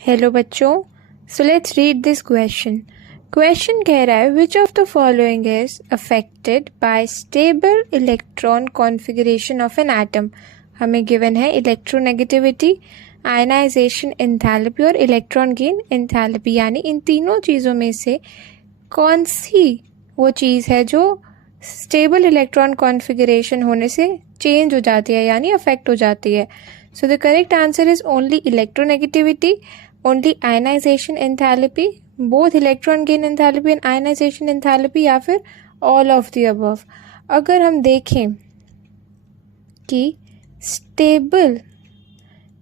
Hello बच्चों, so let's read this question. Question कह रहा है which of the following is affected by stable electron configuration of an atom. हमें given है electronegativity, ionization enthalpy और electron gain enthalpy, यानी इन तीनों चीज़ों में से कौन सी वो चीज़ है जो स्टेबल इलेक्ट्रॉन कॉन्फ़िगरेशन होने से चेंज हो जाती है यानी अफेक्ट हो जाती है। So the correct answer is only electronegativity, only ionization enthalpy, both electron gain enthalpy and ionization enthalpy, या फिर ऑल ऑफ द अबव। अगर हम देखें कि स्टेबल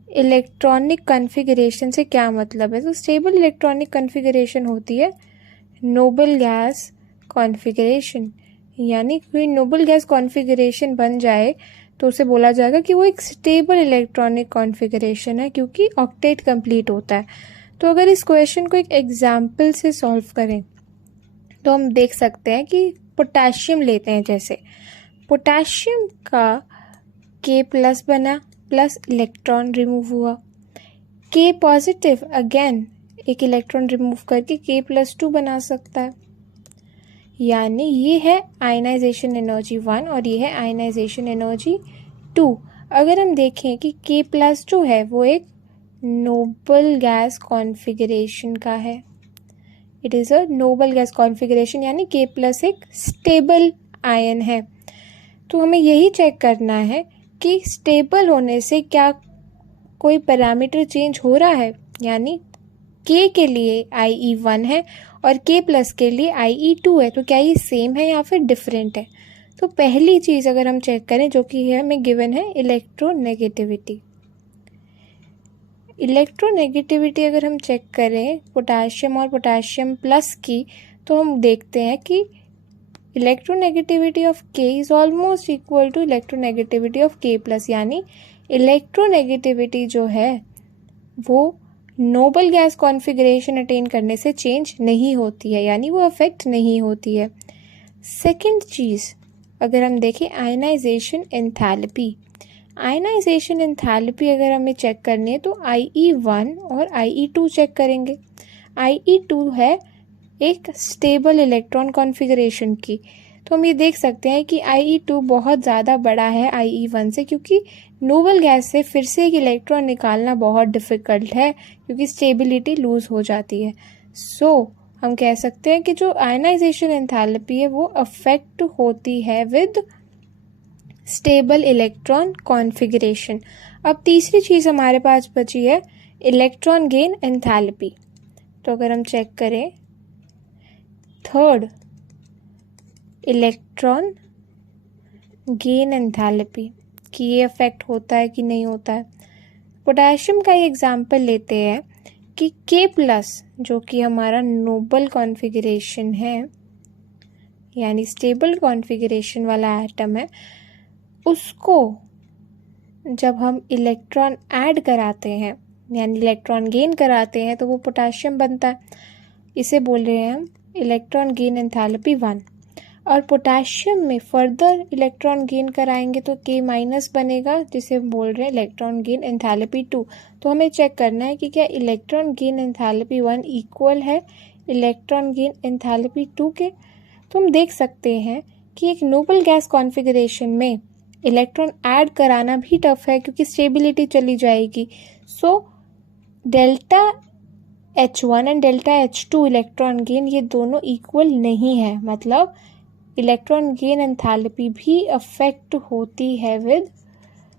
इलेक्ट्रॉनिक कॉन्फ़िगरेशन से क्या मतलब है, तो स्टेबल इलेक्ट्रॉनिक कॉन्फ़िगरेशन होती है नोबल गैस कॉन्फ़िगरेशन। यानी कोई नोबल गैस कॉन्फ़िगरेशन बन जाए तो उसे बोला जाएगा कि वो एक स्टेबल इलेक्ट्रॉनिक कॉन्फ़िगरेशन है, क्योंकि ऑक्टेट कंप्लीट होता है। तो अगर इस क्वेश्चन को एक एग्जाम्पल से सॉल्व करें तो हम देख सकते हैं कि पोटेशियम लेते हैं। जैसे पोटेशियम का K+ बना, प्लस इलेक्ट्रॉन रिमूव हुआ, K पॉजिटिव अगेन एक इलेक्ट्रॉन रिमूव करके K+2 बना सकता है। यानी ये है आयनाइजेशन एनर्जी 1 और ये है आयनाइजेशन एनर्जी 2। अगर हम देखें कि K+2 है वो एक नोबल गैस कॉन्फ़िगरेशन का है, it is a noble gas configuration, यानी K+ एक स्टेबल आयन है। तो हमें यही चेक करना है कि स्टेबल होने से क्या कोई पैरामीटर चेंज हो रहा है, यानी K के लिए IE1 है और K+ के लिए IE2 है, तो क्या ये सेम है या फिर डिफरेंट है। तो पहली चीज़ अगर हम चेक करें जो कि है हमें गिवन है इलेक्ट्रोनेगेटिविटी। इलेक्ट्रोनेगेटिविटी अगर हम चेक करें पोटेशियम और पोटेशियम प्लस की, तो हम देखते हैं कि electronegativity of K is almost equal to electronegativity of K+, यानी इलेक्ट्रोनेगेटिविटी जो है वो नोबल गैस कॉन्फ़िगरेशन अटेन करने से चेंज नहीं होती है, यानी वो अफेक्ट नहीं होती है। सेकंड चीज़ अगर हम देखें आयनाइजेशन एंथैल्पी, आयनाइजेशन एंथैल्पी अगर हमें चेक करनी है तो IE1 और IE2 चेक करेंगे। IE2 है एक स्टेबल इलेक्ट्रॉन कॉन्फ़िगरेशन की, तो हम ये देख सकते हैं कि IE2 बहुत ज़्यादा बड़ा है IE1 से, क्योंकि नोबल गैस से फिर से एक इलेक्ट्रॉन निकालना बहुत डिफ़िकल्ट है क्योंकि स्टेबिलिटी लूज़ हो जाती है। सो हम कह सकते हैं कि जो आयनाइजेशन एंथैल्पी है वो अफेक्ट होती है विद स्टेबल इलेक्ट्रॉन कॉन्फ़िगरेशन। अब तीसरी चीज़ हमारे पास बची है इलेक्ट्रॉन गेन एंथैल्पी। तो अगर हम चेक करें थर्ड इलेक्ट्रॉन गेन एंथैल्पी कि ये अफेक्ट होता है कि नहीं होता है। पोटेशियम का एग्जाम्पल लेते हैं कि K+ जो कि हमारा नोबल कॉन्फ़िगरेशन है यानी स्टेबल कॉन्फ़िगरेशन वाला एटम है, उसको जब हम इलेक्ट्रॉन ऐड कराते हैं यानी इलेक्ट्रॉन गेन कराते हैं तो वो पोटेशियम बनता है। इसे बोल रहे हैं हम इलेक्ट्रॉन गेन एंथैल्पी 1। और पोटेशियम में फर्दर इलेक्ट्रॉन गेन कराएंगे तो K- बनेगा, जिसे बोल रहे हैं इलेक्ट्रॉन गेन एंथैल्पी 2। तो हमें चेक करना है कि क्या इलेक्ट्रॉन गेन एंथैल्पी 1 इक्वल है इलेक्ट्रॉन गेन एंथैल्पी 2 के। तो हम देख सकते हैं कि एक नोबल गैस कॉन्फ़िगरेशन में इलेक्ट्रॉन ऐड कराना भी टफ है क्योंकि स्टेबिलिटी चली जाएगी। So delta H1 and delta H2 electron gain ये दोनों इक्वल नहीं है, मतलब इलेक्ट्रॉन गेन एंथैल्पी भी अफेक्ट होती है विद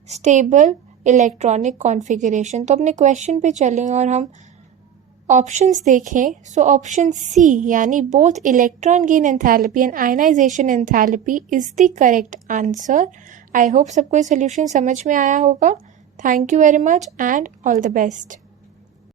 स्टेबल इलेक्ट्रॉनिक कॉन्फ़िगरेशन। तो अपने क्वेश्चन पे चलें और हम ऑप्शंस देखें। सो ऑप्शन सी यानी both electron gain enthalpy and ionization enthalpy is the correct answer. I hope सबको ये सोल्यूशन समझ में आया होगा। Thank you very much and all the best.